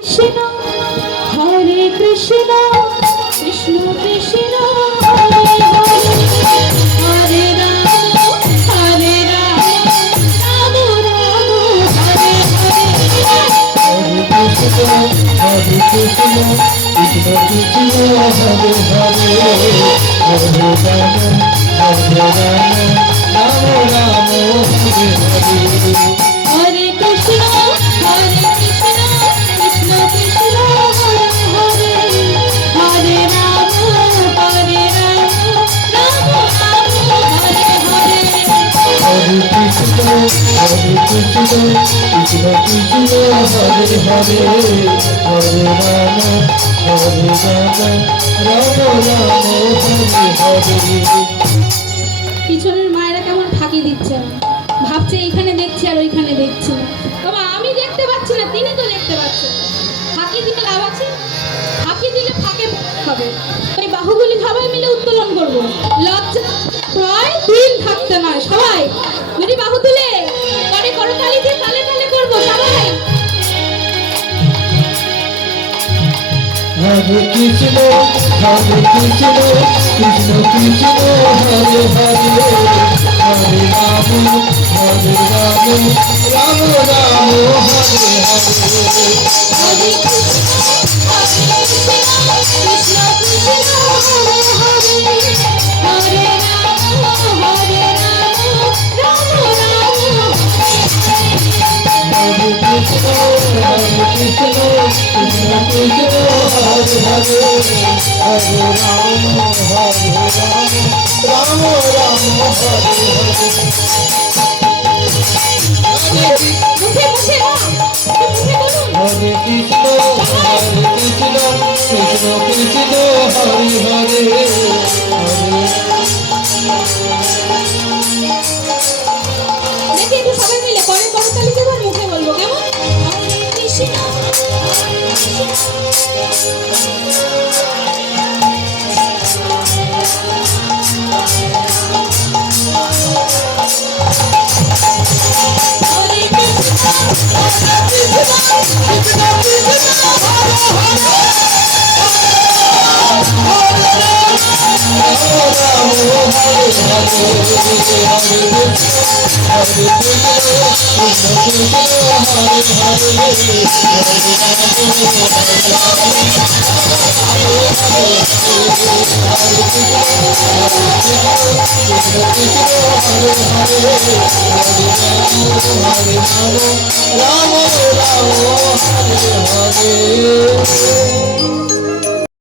Krishna, Hare Krishna, Krishna Krishna, Hare Hare, Hare Rama, Hare Rama, Rama Rama, Hare Hare. Hare Krishna, Hare Krishna, Krishna Krishna, Hare Hare, Hare Rama, Hare Rama, Rama Rama, Hare Hare. Hare Krishna, Hare Krishna, Krishna Krishna, Hare Hare, Hare Rama, Hare Rama, Rama Rama, Hare Hare. Hare Krishna, Hare Krishna, Krishna Krishna, Hare Hare, Hare Rama, Hare Rama, Rama Rama, Hare Hare. পিছনের মায়েরা কেমন ফাঁকি দিচ্ছে, ভাবছে এইখানে দেখছি আর ওইখানে দেখছি না। বাবা আমি দেখতে পাচ্ছি না, তিনি তো দেখতে পাচ্ছেন। ফাঁকি দিলে লাভ আছে? ফাঁকি দিলে ফাঁকে হবে। এই বাহুগুলি সবাই মিলে উত্তোলন করব। লজ্জা প্রায় দিন থাকতে নয়, সবাই যদি বাহু তুলে করে করতালি দিয়ে তালে তালে করবো সবাই। Hare Krishna, Hare Krishna, Krishna Krishna, Hare Hare, Hare Rama, Hare Rama, Rama Rama, Hare Hare. Hare Krishna, Hare Krishna, Krishna Krishna, Hare Hare, Hare Rama, Hare Rama, Rama Rama, Hare Krishna, Hare Krishna, Krishna Krishna, Hare Hare, Hare Rama, Hare Rama, Rama Rama, Hare Hare. মুখে মুখে না, মুখে বলুন। Hare Krishna, Hare Krishna, Krishna Krishna, Hare Hare, Hare. দেখি একটু সবাই মিলে করে করতালি দেবো আর মুখে বলবো, কেমন? হরে কৃষ্ণ, হরে Rama Rama, Hare Hare.